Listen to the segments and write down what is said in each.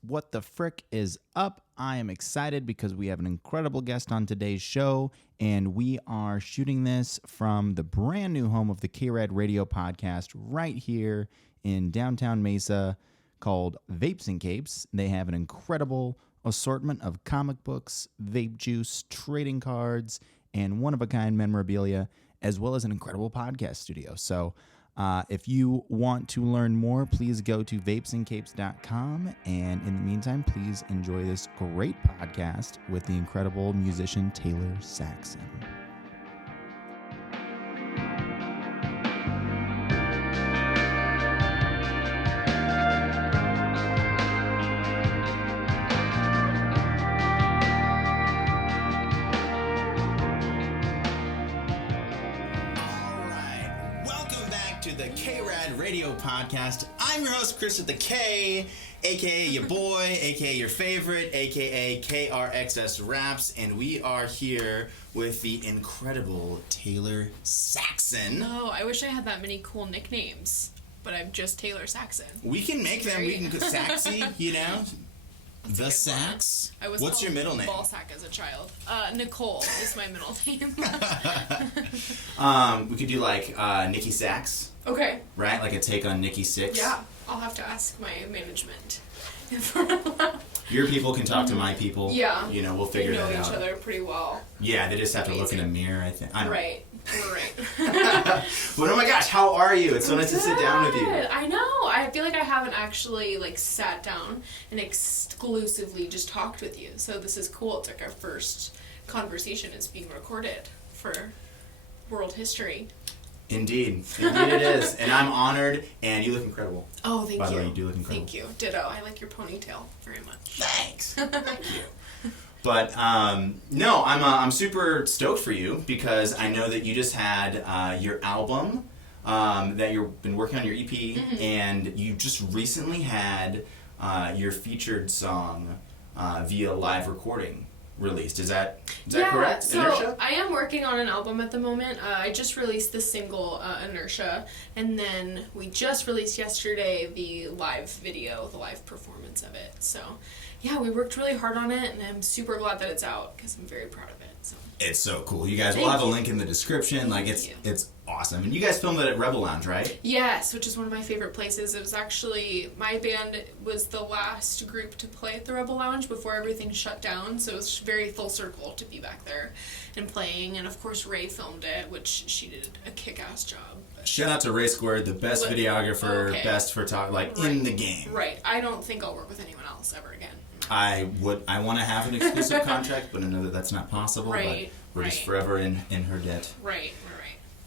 What the frick is up? I am excited because we have an incredible guest on today's show, and we are shooting this from the brand new home of the KRADRADIO podcast right here in downtown Mesa called Vapes and Capes. They have an incredible assortment of comic books, vape juice, trading cards, and one-of-a-kind memorabilia, as well as an incredible podcast studio. So if you want to learn more, please go to vapesandcapes.com. And in the meantime, please enjoy this great podcast with the incredible musician Taylor Sackson. The K-RAD Radio Podcast. I'm your host, Chris with the K, aka your boy, aka your favorite, aka KRXS Raps, and we are here with the incredible Taylor Sackson. Oh, I wish I had that many cool nicknames, but I'm just Taylor Sackson. We can make them. We can go Saxy, you know. The Sax? What's your middle name? Ballsack as a child. Nicole is my middle name. We could do like Nikki Sax. Okay. Right? Like a take on Nikki Sixx. Yeah. I'll have to ask my management. Your people can talk to my people. Yeah. You know, we'll figure that out. They know each other pretty well. Yeah, they just have to look in a mirror, I think. Right. We're right. But oh my gosh, how are you? It's so nice to sit down with you. I know. I feel like I haven't actually sat down and exclusively just talked with you. So this is cool. It's like our first conversation is being recorded for world history. Indeed it is. And I'm honored, and you look incredible. Oh, thank you. By the way, you do look incredible. Thank you. Ditto. I like your ponytail very much. Thanks. Thank you. But no, I'm super stoked for you because I know that you just had your album that you've been working on, your EP, mm-hmm. and you just recently had your featured song via live recording released. Is that correct? So Inertia? I am working on an album at the moment. I just released the single Inertia, and then we just released yesterday the live video, the live performance of it. So yeah, we worked really hard on it, and I'm super glad that it's out because I'm very proud of it. So it's so cool. You guys will have a link in the description. It's awesome. And you guys filmed it at Rebel Lounge, right? Yes, which is one of my favorite places. It was actually, my band was the last group to play at the Rebel Lounge before everything shut down, so it was very full circle to be back there and playing. And of course Ray filmed it, which she did a kick-ass job. Shout out to Ray Squared, the best videographer, best photographer, in the game. Right. I don't think I'll work with anyone else ever again. I want to have an exclusive contract, but I know that that's not possible. Right. But we're just forever in her debt. Right.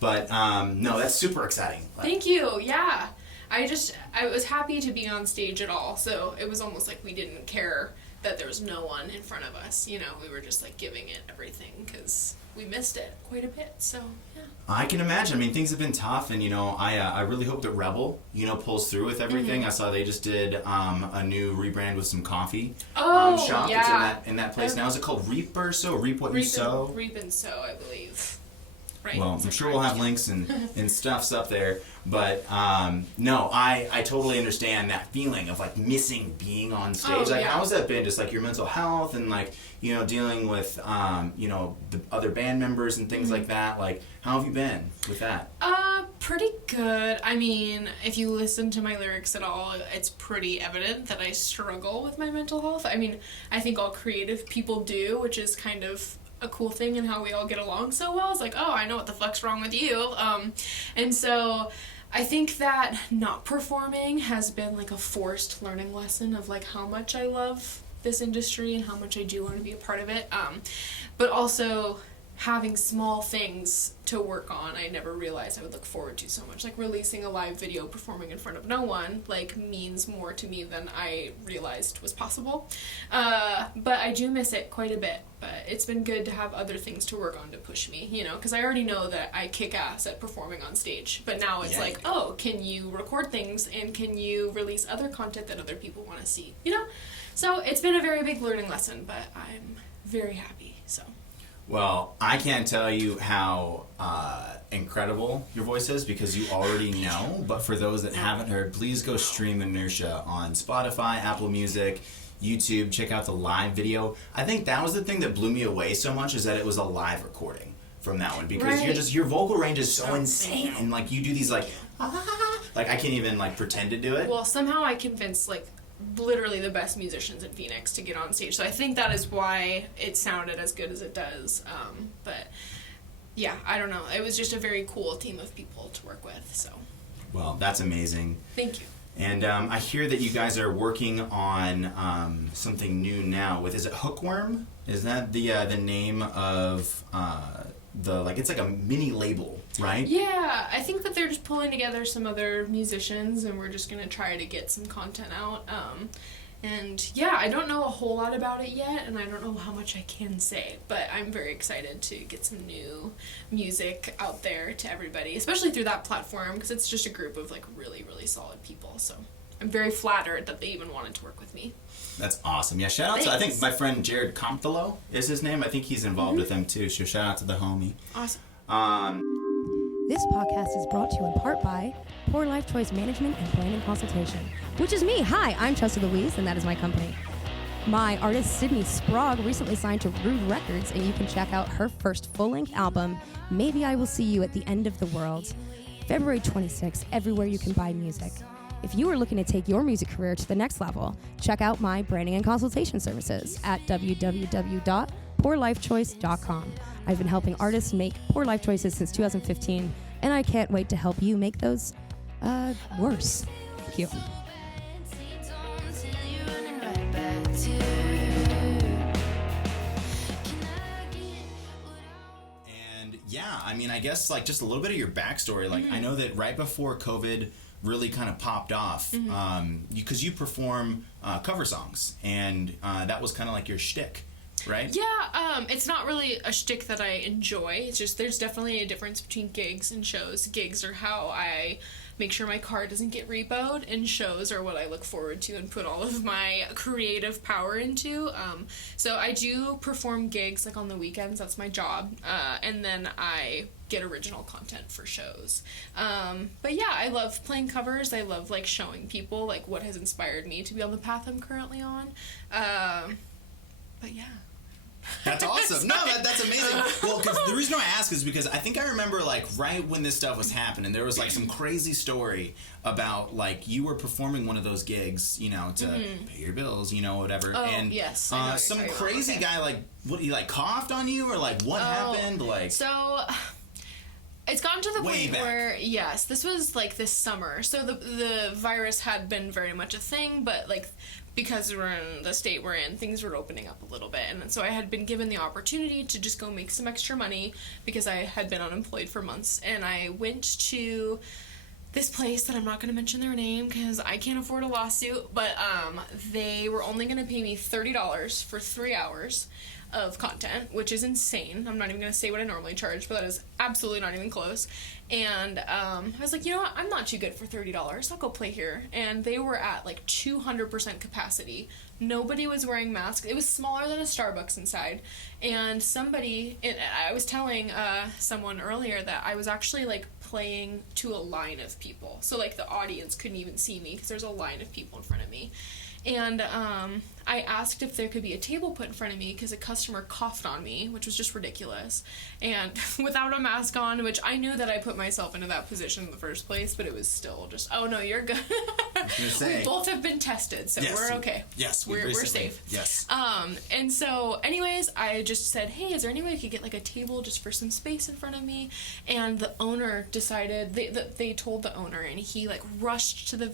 But no, that's super exciting. Thank you. Yeah. I was happy to be on stage at all, so it was almost like we didn't care that there was no one in front of us. You know, we were just giving it everything because we missed it quite a bit. So yeah. I can imagine. I mean, things have been tough, and I really hope that Rebel pulls through with everything. Mm-hmm. I saw they just did a new rebrand with some coffee shop. Yeah. It's in that place now. Is it called Reap or So? Reap What You Sow? Reap and Sow, I believe. Right. Well, I'm sure we'll have links and stuffs up there. But no, I totally understand that feeling of missing being on stage. How has that been? Just your mental health and dealing with the other band members and things like that. How have you been with that? Pretty good. I mean, if you listen to my lyrics at all, it's pretty evident that I struggle with my mental health. I mean, I think all creative people do, which is kind of a cool thing and how we all get along so well. It's oh, I know what the fuck's wrong with you. And so I think that not performing has been a forced learning lesson of how much I love this industry and how much I do want to be a part of it. But also having small things to work on, I never realized I would look forward to so much. Releasing a live video performing in front of no one, means more to me than I realized was possible. But I do miss it quite a bit. But it's been good to have other things to work on to push me, because I already know that I kick ass at performing on stage. But now it's oh, can you record things and can you release other content that other people want to see, So it's been a very big learning lesson, but I'm very happy, so. Well, I can't tell you how incredible your voice is because you already know. But for those that haven't heard, please go stream Inertia on Spotify, Apple Music, YouTube. Check out the live video. I think that was the thing that blew me away so much, is that it was a live recording from that one, because your vocal range is so insane, and like you do these like I can't even like pretend to do it. Well, somehow I convinced like literally the best musicians in Phoenix to get on stage, so I think that is why it sounded as good as it does. But yeah, I don't know. It was just a very cool team of people to work with. So. Well, that's amazing. Thank you. And I hear that you guys are working on something new now. Is it Hookworm? Is that the name of it's like a mini label, right? Yeah, I think that they're just pulling together some other musicians, and we're just gonna try to get some content out. And yeah, I don't know a whole lot about it yet, and I don't know how much I can say, but I'm very excited to get some new music out there to everybody, especially through that platform, because it's just a group of like really, really solid people. So I'm very flattered that they even wanted to work with me. That's awesome. Yeah, shout out to, I think my friend Jared Comptolo is his name. I think he's involved with them too, so shout out to the homie. Awesome. This podcast is brought to you in part by Poor Life Choice Management and Planning Consultation, which is me. Hi, I'm Chelsea Louise, and that is my company. My artist Sydney Sprague recently signed to Rude Records, and you can check out her first full-length album, Maybe I Will See You at the End of the World, February 26th, everywhere you can buy music. If you are looking to take your music career to the next level, check out my branding and consultation services at www.poorlifechoice.com. I've been helping artists make poor life choices since 2015, and I can't wait to help you make those worse. Thank you. And yeah, I mean, I guess like just a little bit of your backstory. Like, I know that right before COVID really kind of popped off, because you perform cover songs, and that was kind of like your shtick. Right? Yeah, it's not really a shtick that I enjoy. It's just there's definitely a difference between gigs and shows. Gigs are how I make sure my car doesn't get repoed, and shows are what I look forward to and put all of my creative power into. So I do perform gigs like on the weekends. That's my job. And then I get original content for shows. But yeah, I love playing covers. I love like showing people like what has inspired me to be on the path I'm currently on. But yeah. That's awesome. No, that's amazing. Well, because the reason I ask is because I think I remember, like, right when this stuff was happening, there was, like, some crazy story about, like, you were performing one of those gigs, you know, to pay your bills, you know, whatever. Oh, and yes. some crazy guy, like, what, he, like, coughed on you? Or, like, what happened? Like, so it's gotten to the point where, yes, this was, like, this summer. So the virus had been very much a thing, but, like, because we're in the state we're in, things were opening up a little bit. And so I had been given the opportunity to just go make some extra money because I had been unemployed for months. And I went to this place that I'm not going to mention their name because I can't afford a lawsuit. But they were only going to pay me $30 for 3 hours of content, which is insane. I'm not even going to say what I normally charge, but that is absolutely not even close. And I was like, you know what? I'm not too good for $30. I'll go play here. And they were at like 200% capacity. Nobody was wearing masks. It was smaller than a Starbucks inside. And I was telling someone earlier that I was actually like playing to a line of people. So like the audience couldn't even see me because there's a line of people in front of me. And I asked if there could be a table put in front of me because a customer coughed on me, which was just ridiculous. And without a mask on, which I knew that I put myself into that position in the first place, but it was still just, oh no, you're good. We both have been tested, so we're okay. Yes, we're safe. Yes. And so, anyways, I just said, hey, is there any way I could get like a table just for some space in front of me? And the owner decided, they told the owner, and he like rushed to the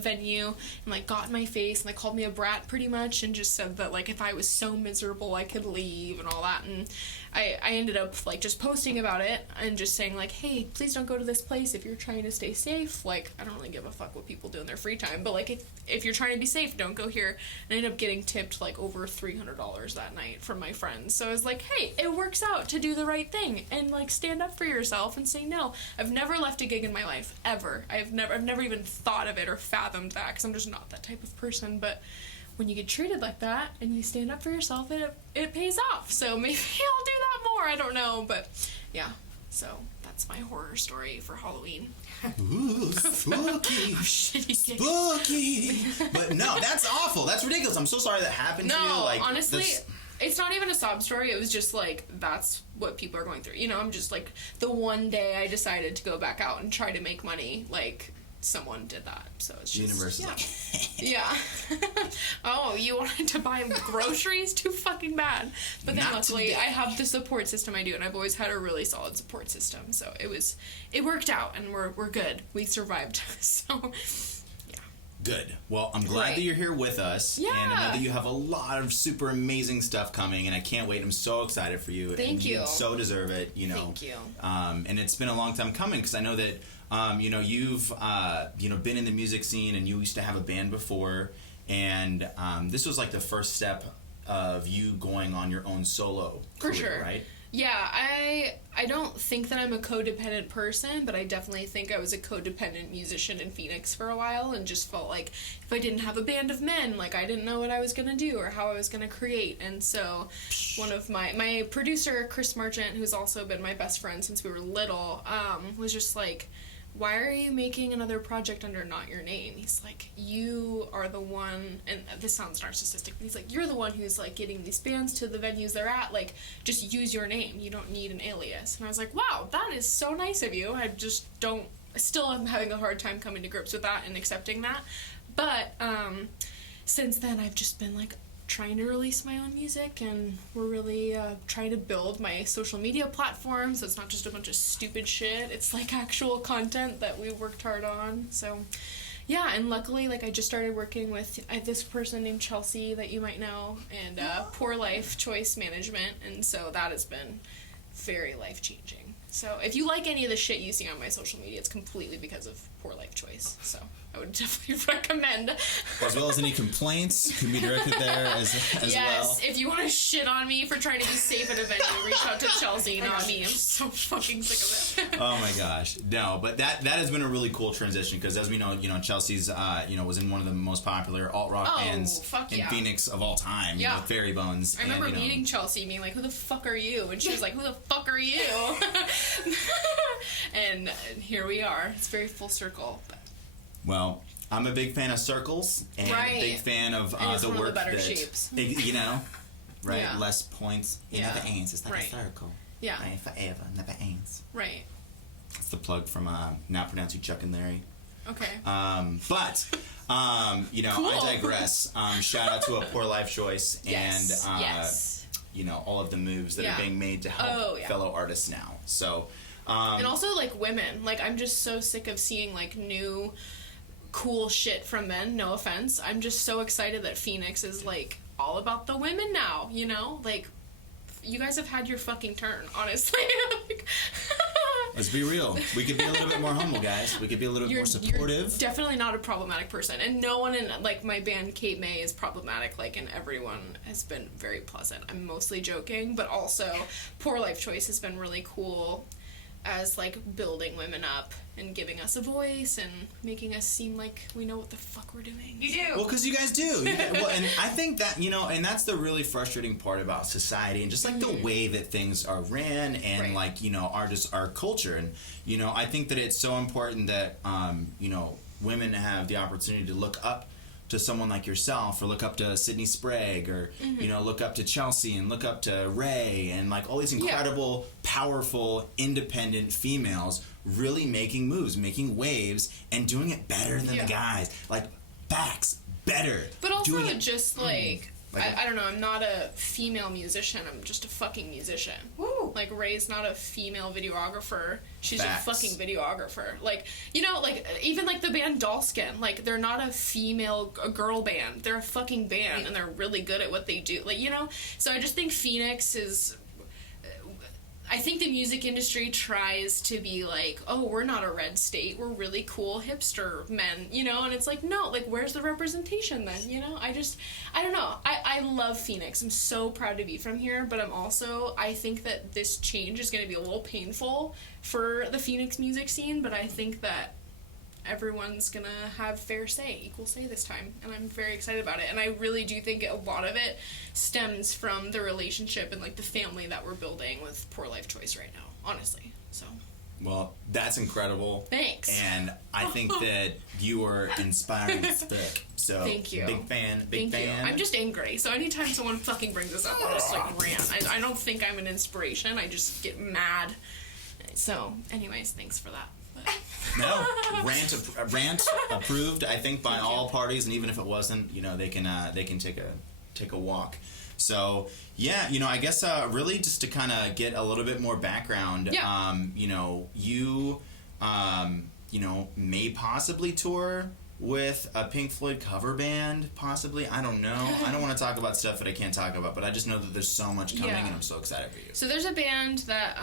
venue and like got in my face and like called me a brat pretty much, and just said that like if I was so miserable I could leave and all that. And I ended up like just posting about it and just saying like, hey, please don't go to this place if you're trying to stay safe. Like, I don't really give a fuck what people do in their free time, but like if you're trying to be safe, don't go here. And I ended up getting tipped like over $300 that night from my friends. So I was like, hey, it works out to do the right thing and like stand up for yourself and say no. I've never left a gig in my life ever. I've never even thought of it or fathomed that because I'm just not that type of person. But when you get treated like that and you stand up for yourself, it pays off. So maybe I'll do that more. I don't know, but yeah. So that's my horror story for Halloween. Ooh, spooky. Spooky. But no, that's awful. That's ridiculous. I'm so sorry that happened to you. No, Like, honestly, it's not even a sob story. It was just like, that's what people are going through. You know, I'm just like, the one day I decided to go back out and try to make money, like, someone did that. So it's just... Universe is like... Yeah. Oh, you wanted to buy groceries? Too fucking bad. But then luckily, I have the support system I do, and I've always had a really solid support system. So it worked out, and we're good. We survived. So... Good. Well, I'm glad that you're here with us. Yeah. And I know that you have a lot of super amazing stuff coming, and I can't wait. I'm so excited for you. Thank you. You so deserve it, you know. Thank you. And it's been a long time coming, because I know that, you know, you've, been in the music scene, and you used to have a band before, and this was like the first step of you going on your own solo career, For sure. right? Yeah, I don't think that I'm a codependent person, but I definitely think I was a codependent musician in Phoenix for a while, and just felt like if I didn't have a band of men, like I didn't know what I was going to do or how I was going to create. And so one of my producer, Chris Marchant, who's also been my best friend since we were little, was just like, why are you making another project under not your name? He's like, you are the one, and this sounds narcissistic, but he's like, you're the one who's like getting these bands to the venues they're at, like, just use your name, you don't need an alias. And I was like, wow, that is so nice of you. I still am having a hard time coming to grips with that and accepting that. But since then I've just been like trying to release my own music, and we're really trying to build my social media platform, so it's not just a bunch of stupid shit, it's like actual content that we worked hard on. So yeah, and luckily, like, I just started working with this person named Chelsea that you might know, and Poor Life Choice Management, and so that has been very life-changing. So if you like any of the shit you see on my social media, it's completely because of Poor Life Choice. So I would definitely recommend. As well as any complaints can be directed there as well. Yes, if you want to shit on me for trying to be safe at a venue, reach out to Chelsea, not me. I'm so fucking sick of it. Oh my gosh. No, but that has been a really cool transition, because as we know, Chelsea's was in one of the most popular alt-rock bands in Phoenix of all time, with Fairy Bones. I remember meeting Chelsea and being like, who the fuck are you? And she was like, who the fuck are you? And here we are. It's very full circle. But. Well, I'm a big fan of circles, and a big fan of the work of the better shapes. Right? Yeah. Less points, it never ends. It's like a circle. Yeah. Right, forever, never ends. Right. That's the plug from Not Pronouncing Chuck and Larry. Okay. But cool. I digress. Shout out to a Poor Life Choice, yes. and yes. All of the moves that are being made to help fellow artists now. So, and also like women. Like, I'm just so sick of seeing like new cool shit from men. No offense. I'm just so excited that Phoenix is like all about the women now. Like, you guys have had your fucking turn, honestly. Let's be real. We could be a little bit more humble, guys. We could be a little bit more supportive. You're definitely not a problematic person. And no one in, like, my band, Kate May, is problematic. Like, and everyone has been very pleasant. I'm mostly joking. But also, Poor Life Choice has been really cool as, like, building women up and giving us a voice and making us seem like we know what the fuck we're doing. You do. Well, because you guys do. Well, and I think that, and that's the really frustrating part about society, and just like the way that things are ran, and like, our culture. And, I think that it's so important that, women have the opportunity to look up to someone like yourself, or look up to Sydney Sprague, or look up to Chelsea, and look up to Ray, and like all these incredible, powerful, independent females really making moves, making waves, and doing it better than the guys. Like, facts, better. But also just like I don't know, I'm not a female musician, I'm just a fucking musician. Woo! Like, Ray's not a female videographer, she's a fucking videographer. Like, like, even like the band Dollskin, like, they're not a girl band, they're a fucking band, and they're really good at what they do. Like, so I just think Phoenix is... I think the music industry tries to be like, oh, we're not a red state, we're really cool hipster men, and it's like, no, like, where's the representation then, I don't know. I love Phoenix. I'm so proud to be from here, but I think that this change is going to be a little painful for the Phoenix music scene, but I think that everyone's gonna have equal say this time, and I'm very excited about it. And I really do think a lot of it stems from the relationship and like the family that we're building with Poor Life Choice right now, honestly. So. Well, that's incredible. Thanks. And I think that you are inspiring as fuck. So, thank you. Big fan. Thank you. I'm just angry. So anytime someone fucking brings this up, I just like rant. I don't think I'm an inspiration. I just get mad. So, anyways, thanks for that. No, rant approved. I think by all parties, and even if it wasn't, they can take a walk. So yeah, I guess really just to kind of get a little bit more background. Yeah. You may possibly tour with a Pink Floyd cover band, possibly. I don't know. I don't want to talk about stuff that I can't talk about, but I just know that there's so much coming, and I'm so excited for you. So there's a band that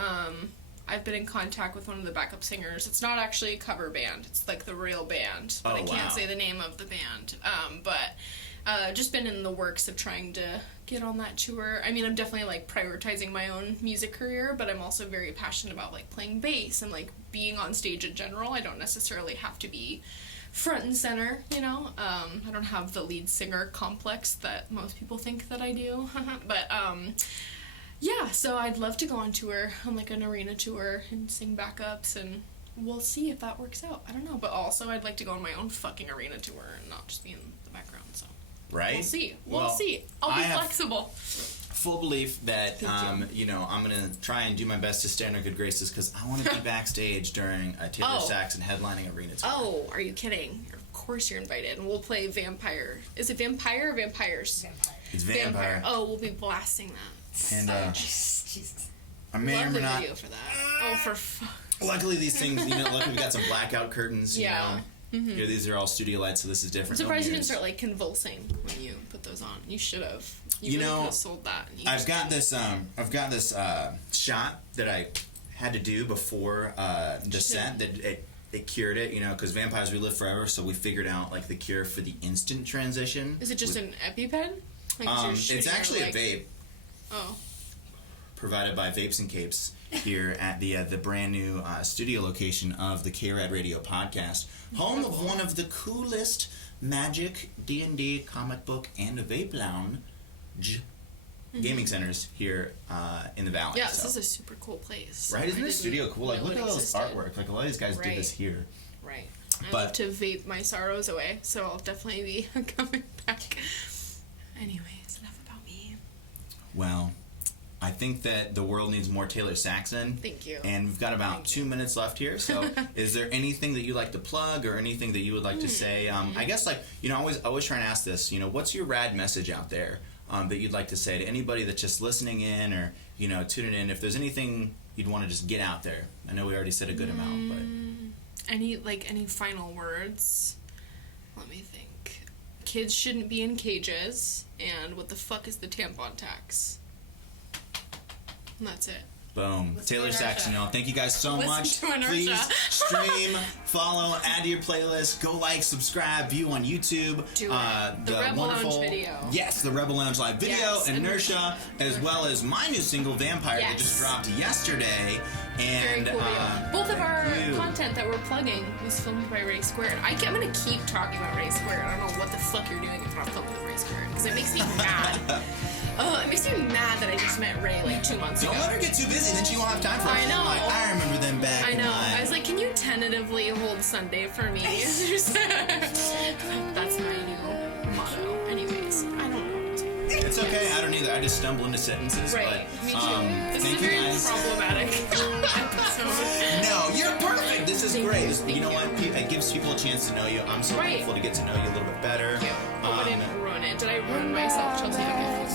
I've been in contact with one of the backup singers. It's not actually a cover band. It's like the real band, but I can't say the name of the band. But just been in the works of trying to get on that tour. I mean, I'm definitely like prioritizing my own music career, but I'm also very passionate about like playing bass and like being on stage in general. I don't necessarily have to be front and center, I don't have the lead singer complex that most people think that I do. But yeah, so I'd love to go on tour, on like an arena tour and sing backups, and we'll see if that works out. I don't know, but also I'd like to go on my own fucking arena tour and not just be in the background, so. Right? We'll see. We'll see. I'll be flexible. Full belief that, I'm going to try and do my best to stay in our good graces, because I want to be backstage during a Taylor Sackson headlining arena tour. Oh, are you kidding? Of course you're invited, and we'll play Vampire. Is it Vampire or Vampires? Vampire. It's Vampire. Oh, we'll be blasting that. And, Jesus. I may or may not. Video for that. Oh, for fuck. Luckily, these things, luckily we got some blackout curtains, Yeah. Mm-hmm. These are all studio lights, so this is different. I'm surprised you didn't start like convulsing when you put those on. You should have. You really could have sold that. I've got this shot that I had to do before the set that it cured it, because vampires relive forever. So we figured out like the cure for the instant transition. Is it just an EpiPen? It's actually a vape. Oh. Provided by Vapes and Capes here at the brand new studio location of the KRADRADIO podcast, home of one of the coolest magic, D&D, comic book, and vape lounge gaming centers here in the Valley. Yeah, this is a super cool place. Right? Isn't this studio cool? Like, look at all this artwork. Like, a lot of these guys did this here. Right. I love to vape my sorrows away, so I'll definitely be coming back. Anyways, enough about me. Well, I think that the world needs more Taylor Sackson. Thank you. And we've got about 2 minutes left here. So is there anything that you'd like to plug or anything that you would like to say? I guess, like, I always try and ask this, what's your rad message out there that you'd like to say to anybody that's just listening in or, tuning in? If there's anything you'd want to just get out there. I know we already said a good amount, but... Any final words? Let me think. Kids shouldn't be in cages, and what the fuck is the tampon tax? And that's it. Boom. Taylor Sackson, y'all. Thank you guys so much. To Inertia. Please stream, follow, add to your playlist, go like, subscribe, view on YouTube. Do it. The Rebel Lounge video. Yes, the Rebel Lounge live video, Yes, Inertia, as well as my new single, Vampire, that just dropped yesterday. And very cool video. Both of our content that we're plugging was filmed by Ray Squared. I'm going to keep talking about Ray Squared. I don't know what the fuck you're doing if you're not filming with Ray Squared, because it makes me mad. It makes me mad that I just met Ray like 2 months ago. Don't let her get too busy, then she won't have time for it. I know. Like, I remember them back. I know. I was like, can you tentatively hold Sunday for me? That's my new motto. Anyways, I don't know what to do. It's okay. I don't either. I just stumble into sentences. Right. But, me too. This is a very problematic episode. No, you're perfect. This is great. You know what? It gives people a chance to know you. I'm so thankful to get to know you a little bit better. Thank you. Hope I didn't ruin it. Did I ruin myself, Chelsea?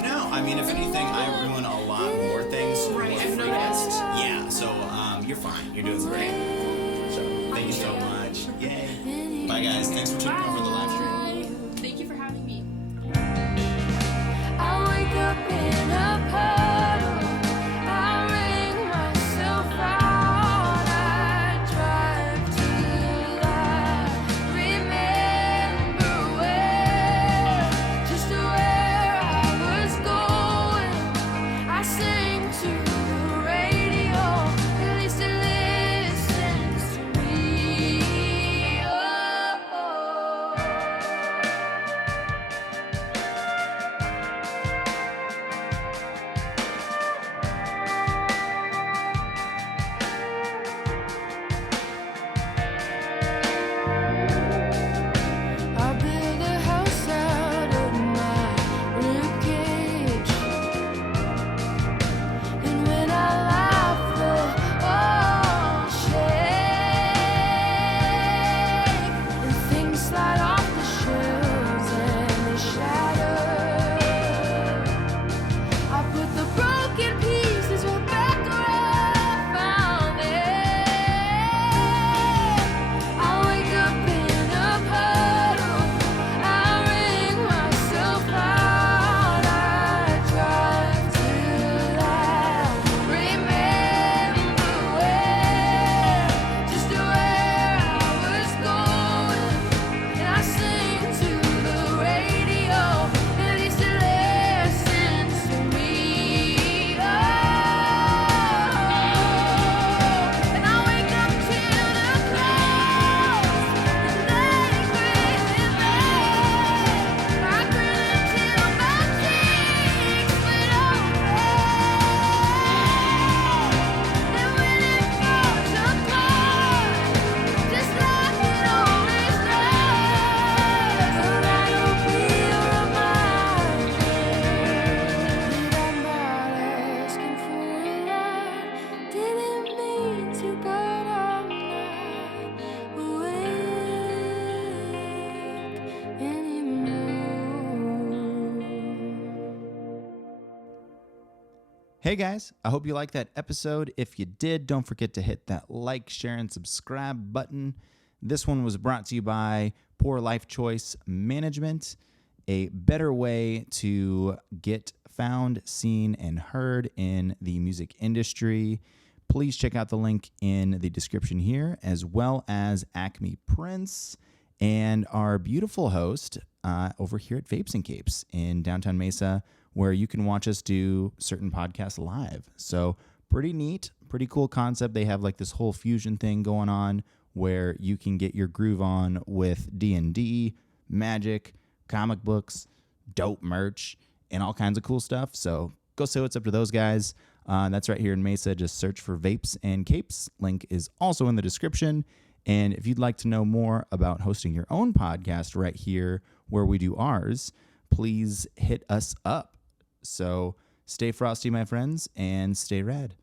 No. I mean, if anything, I ruin a lot more things. Right. I've noticed. Yeah. So you're fine. You're doing great. So thank you so much. Yay. Bye, guys. Thanks for tuning in for the live stream. Thank you for having me. I wake up in a puddle. I wring myself out. I drive till I remember just where I was going. I sing to the radio. At least it listens to me. Oh. Hey guys, I hope you liked that episode. If you did, don't forget to hit that like, share, and subscribe button. This one was brought to you by Poor Life Choice Management, a better way to get found, seen, and heard in the music industry. Please check out the link in the description here, as well as Acme Prince and our beautiful host over here at Vapes and Capes in downtown Mesa, where you can watch us do certain podcasts live. So pretty neat, pretty cool concept. They have like this whole fusion thing going on where you can get your groove on with D&D, magic, comic books, dope merch, and all kinds of cool stuff. So go say what's up to those guys. That's right here in Mesa. Just search for Vapes and Capes. Link is also in the description. And if you'd like to know more about hosting your own podcast right here where we do ours, please hit us up. So stay frosty, my friends, and stay rad.